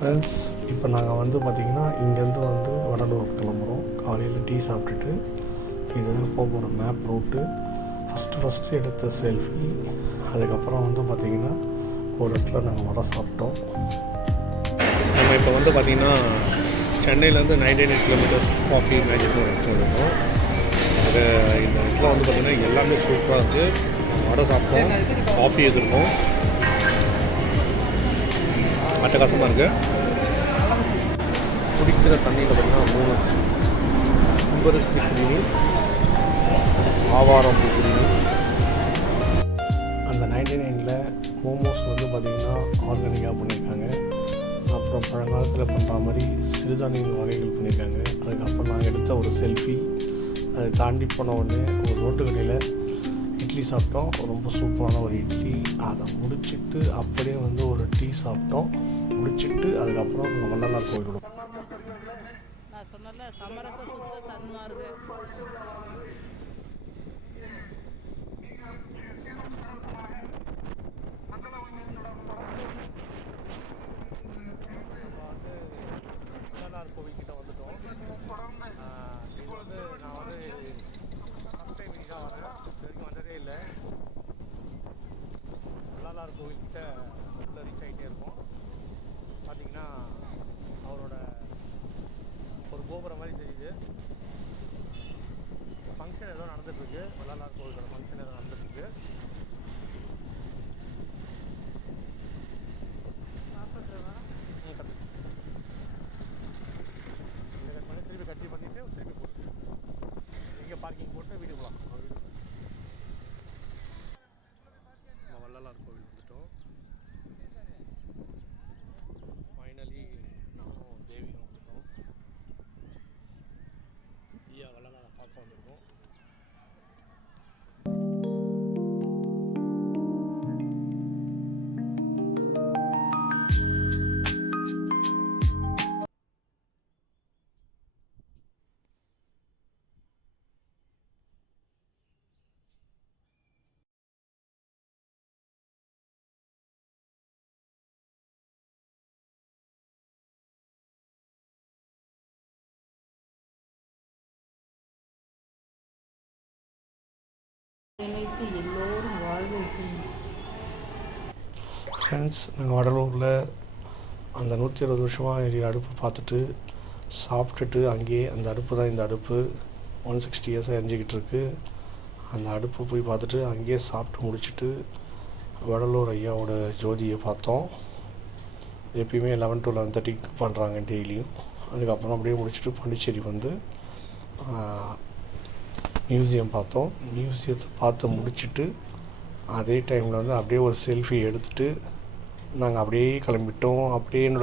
Friends, இப்போ நாங்கள் வந்து பார்த்திங்கன்னா இங்கேருந்து வந்து வடலூர் கிளம்புறோம். காலையில் டீ சாப்பிட்டுட்டு இதுதான் போக போகிற மேப் ரூட்டு. ஃபஸ்ட்டு எடுத்த செல்ஃபி. அதுக்கப்புறம் வந்து பார்த்திங்கன்னா ஒரு இடத்துல நாங்கள் வடை சாப்பிட்டோம். நம்ம இப்போ வந்து பார்த்திங்கன்னா சென்னையிலேருந்து 99 கிலோமீட்டர்ஸ் காஃபி மேஜிக் ஒரு இடத்துல இருக்கோம். அது இந்த இடத்துல வந்து பார்த்திங்கன்னா எல்லாமே சூப்பராக இருக்குது. வடை சாப்பிட்டோம், காஃபி எதிர்க்கும், அட்டகாசமாக இருக்குது. குடிக்கிற தண்ணியில் பார்த்திங்கன்னா 3 செம்பருத்தி குடிநீர், ஆவாரம் குடிநீர். அந்த 99ல் மோமோஸ் வந்து பார்த்திங்கன்னா ஆர்கானிக்காக பண்ணியிருக்காங்க. அப்புறம் பழங்காலத்தில் பண்ணுற மாதிரி சிறுதானிய வகைகள் பண்ணியிருக்காங்க. அதுக்கப்புறம் நாங்கள் எடுத்த ஒரு செல்ஃபி. அதை தாண்டி போன உடனே ஒரு ரோட்டு கடையில் இட்லி சாப்பிட்டோம். ரொம்ப சூப்பரான ஒரு இட்லி. அதை முடிச்சுட்டு அப்படியே வந்து ஒரு டீ சாப்பிட்டோம். முடிச்சுட்டு அதுக்கப்புறம் நாங்கள் வள்ளலார் கோயிலோட நான் சொன்னல சமரச சுத்த சன்மார்க்க வள்ளலார் கோவில்கிட்ட வந்துட்டோம். இது வந்து நான் வந்து ஃபஸ்ட் டைம் இங்கே தான் வரேன். இது வரைக்கும் வந்ததே இல்லை. வள்ளலார் கோவில்கிட்ட உள்ள ரீச் ஆகிட்டே இருக்கும். பார்த்திங்கன்னா அவரோட ஒரு கோபுரம் மாதிரி தெரியுது. ஃபங்க்ஷன் ஏதோ நடந்துகிட்ருக்கு. வள்ளலார் கோவிலோட ஃபங்க்ஷன் ஏதோ நடந்துகிட்ருக்கு. இதை கட் பண்ணி திருப்பி கட்டி பண்ணிவிட்டு திருப்பி போட்டு இங்கே பார்க்கிங் போட்டு வீடு போகலாம். நம்ம வள்ளலார் கோவில் வந்துட்டோம். ஃபைனலி நானும் தேவியும் வந்துட்டோம். ஐயா வள்ளலாரை பார்க்க வந்திருக்கோம். எல்லோரும் வாழ்வு ஃப்ரெண்ட்ஸ், நாங்கள் வடலூரில் அந்த 120 வருஷமாக எரிய அடுப்பு பார்த்துட்டு சாப்பிட்டுட்டு அங்கேயே அந்த அடுப்பு தான் இந்த அடுப்பு 160 இயர்ஸாக எரிஞ்சிக்கிட்டு இருக்கு. அந்த அடுப்பு போய் பார்த்துட்டு அங்கேயே சாப்பிட்டு முடிச்சுட்டு வடலூர் ஐயாவோட ஜோதியை பார்த்தோம். எப்பயுமே 11 to 11:30 பண்ணுறாங்க டெய்லியும். அதுக்கப்புறம் அப்படியே முடிச்சுட்டு பாண்டிச்சேரி வந்து மியூசியம் பார்த்தோம். மியூசியத்தை பார்த்து முடிச்சுட்டு அதே டைமில் வந்து அப்படியே ஒரு செல்ஃபி எடுத்துகிட்டு நாங்கள் அப்படியே கிளம்பிட்டோம். அப்படியே என்னோடய